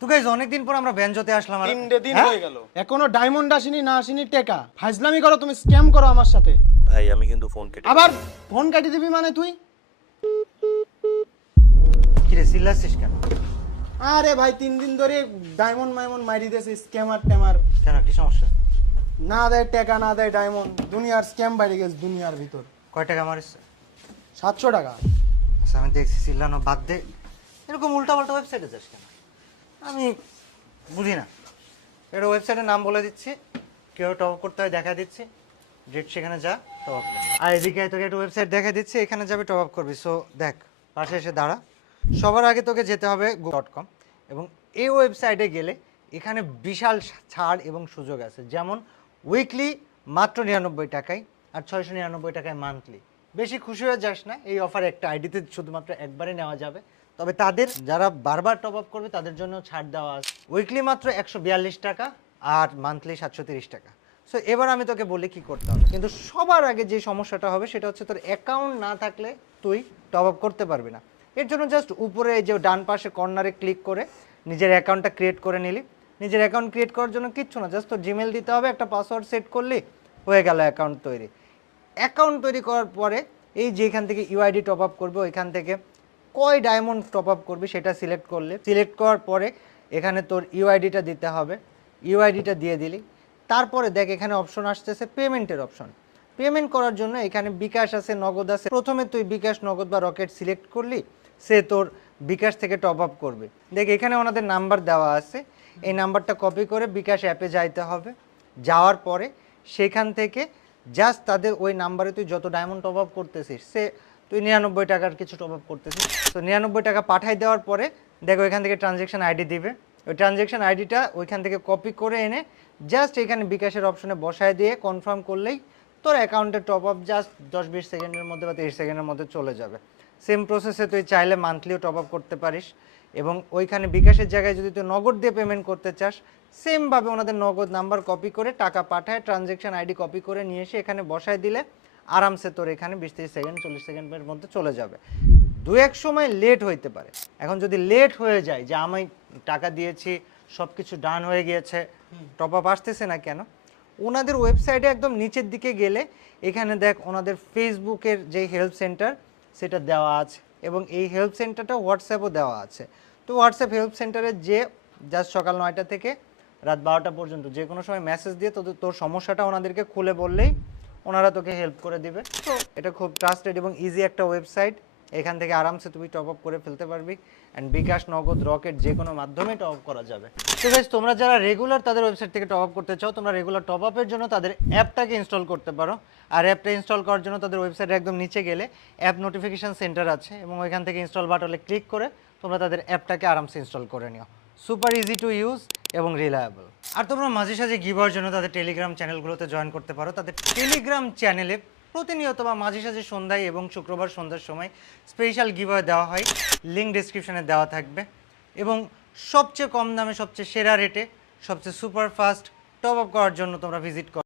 তো গাইস অনেকদিন পর আমরা বেঞ্জোতে আসলাম আর 3 দিন হয়ে গেল। এখনো ডায়মন্ড আসেনি, না আসেনি টাকা। ফাজলামি করো তুমি, স্ক্যাম করো আমার সাথে। ভাই আমি কিন্তু ফোন কেটে আবার ফোন কাটি দিবি মানে তুই? কি রে চিল্লাছিস কেন? আরে ভাই 3 দিন ধরে ডায়মন্ড মাইমন্ড মারি দিয়েছে, স্ক্যামার ট্যামার। কেন কি সমস্যা? না দেয় টাকা, না দেয় ডায়মন্ড। দুনিয়ার স্ক্যাম বাইরে গেছে দুনিয়ার ভিতর। কয় টাকা মারিস? 700 টাকা। আচ্ছা আমি দেখছি চিল্লানো বাদ দে, এরকম উল্টাপাল্টা ওয়েবসাইটে যাস কেন? আমি বুঝি না। এটা ওয়েবসাইটের নাম বলে দিচ্ছি, কেউ টপ করতে হয় দেখা দিচ্ছি, ডেট সেখানে যা টপ আপ। আর এদিকে তোকে একটা ওয়েবসাইট দেখা দিচ্ছি, এখানে যাবে টপ আপ করবি। সো দেখ পাশে এসে দাঁড়া। সবার আগে তোকে যেতে হবে go.com, এবং এই ওয়েবসাইটে গেলে এখানে বিশাল ছাড় এবং সুযোগ আছে, যেমন উইকলি মাত্র 99 টাকায় আর 699 টাকায় মান্থলি। বেশি খুশি হয়ে যাস না, এই অফার একটা আইডিতে শুধুমাত্র একবারে নেওয়া যাবে। তবে তাদের যারা বারবার টপ আপ করবে তাদের জন্য ছাড় দেওয়া আছে। উইকলি মাত্র 142 টাকা আর মান্থলি 730 টাকা। সো এবার আমি তোকে বলি কি করতে হবে। কিন্তু সবার আগে যে সমস্যাটা হবে সেটা হচ্ছে তোর অ্যাকাউন্ট না থাকলে তুই টপ আপ করতে পারবি না। এর জন্য জাস্ট উপরে এই যে ডান পাশে কর্নারে ক্লিক করে নিজের অ্যাকাউন্টটা ক্রিয়েট করে নিলি। নিজের অ্যাকাউন্ট ক্রিয়েট করার জন্য কিচ্ছু না, জাস্ট তোর জিমেল দিতে হবে, একটা পাসওয়ার্ড সেট করলি, হয়ে গেল অ্যাকাউন্ট তৈরি। অ্যাকাউন্ট তৈরি করার পরে এই যে এখান থেকে ইউআইডি টপ আপ করবে, ওইখান থেকে কয় ডায়মন্ড টপ আপ করবি সেটা সিলেক্ট করলে, সিলেক্ট করার পরে এখানে তোর ইউআইডিটা দিতে হবে। ইউআইডিটা দিয়ে দিলি, তারপরে দেখ এখানে অপশন আসতেছে পেমেন্টের অপশন। পেমেন্ট করার জন্য এখানে বিকাশ আছে, নগদ আছে। প্রথমে তুই বিকাশ, নগদ বা রকেট সিলেক্ট করলি, সে তোর বিকাশ থেকে টপ আপ করবে। দেখ এখানে ওনাদের নাম্বার দেওয়া আছে, এই নাম্বারটা কপি করে বিকাশ অ্যাপে যাইতে হবে। যাওয়ার পরে সেখান থেকে জাস্ট তাদের ওই নাম্বারে তুই যত ডায়মন্ড টপ আপ করতেছিস, সে তুই 99 টাকার কিছু টপ আপ করতেছিস, তো 99 টাকা পাঠাই দেওয়ার পরে দেখো ওইখান থেকে ট্রানজ্যাকশন আইডি দিবে। ওই ট্রানজ্যাকশন আইডিটা ওইখান থেকে কপি করে এনে জাস্ট এখানে বিকাশের অপশনে বসায় দিয়ে কনফার্ম করলেই তোর অ্যাকাউন্টে টপ আপ জাস্ট 10-20 সেকেন্ডের মধ্যে বা 30 সেকেন্ডের মধ্যে চলে যাবে। সেম প্রসেসে তুই চাইলে মান্থলিও টপ আপ করতে পারিস, এবং ওইখানে বিকাশের জায়গায় যদি তুই নগদ দিয়ে পেমেন্ট করতে চাস, সেমভাবে ওনাদের নগদ নাম্বার কপি করে টাকা পাঠায় ট্রানজ্যাকশন আইডি কপি করে নিয়ে এসে এখানে বসায় দিলে আরামসে তোর এখানে 20-30 সেকেন্ড 40 সেকেন্ডের মধ্যে চলে যাবে। দু এক সময় লেট হইতে পারে। এখন যদি লেট হয়ে যায় যে আমি টাকা দিয়েছি, সব কিছু ডান হয়ে গিয়েছে, টপ আপ আসতেছে না কেন, ওনাদের ওয়েবসাইটে একদম নিচের দিকে গেলে এখানে দেখ ওনাদের ফেসবুকের যে হেল্প সেন্টার সেটা দেওয়া আছে, এবং এই হেল্প সেন্টারটা হোয়াটসঅ্যাপও দেওয়া আছে। তো হোয়াটসঅ্যাপ হেল্প সেন্টারে যে জাস্ট সকাল 9টা থেকে রাত 12টা পর্যন্ত যে কোনো সময় মেসেজ দিয়ে তোর সমস্যাটা ওনাদেরকে খুলে বললেই ওনারা তোকে হেল্প করে দিবে। তো এটা খুব ট্রাস্টেড এবং ইজি একটা ওয়েবসাইট, এখান থেকে আরামসে তুমি টপ আপ করে ফেলতে পারবি। অ্যান্ড বিকাশ, নগদ, রকেট যে কোনো মাধ্যমে টপ আপ করা যাবে। তো গাইস তোমরা যারা রেগুলার তাদের ওয়েবসাইট থেকে টপ আপ করতে চাও, তোমরা রেগুলার টপ আপের জন্য তাদের অ্যাপটাকে ইনস্টল করতে পারো। আর অ্যাপটা ইনস্টল করার জন্য তাদের ওয়েবসাইটে একদম নিচে গেলে অ্যাপ নোটিফিকেশন সেন্টার আছে, এবং ওইখান থেকে ইনস্টল বাটনে ক্লিক করে তোমরা তাদের অ্যাপটাকে আরামসে ইনস্টল করে নিও। সুপার ইজি টু ইউজ এবং রিলায়েবল। আর তোমরা মাঝে সাঝে গিভার জন্য তাদের টেলিগ্রাম চ্যানেলগুলোতে জয়েন করতে পারো। তাদের টেলিগ্রাম চ্যানেলে প্রতিনিয়ত বা মাঝে সাঝে সন্ধ্যায় এবং শুক্রবার সন্ধ্যার সময় স্পেশাল গিভার দেওয়া হয়, লিঙ্ক ডিসক্রিপশনে দেওয়া থাকবে। এবং সবচেয়ে কম দামে, সবচেয়ে সেরা রেটে, সবচেয়ে সুপার ফাস্ট টপ আপ করার জন্য তোমরা ভিজিট করো।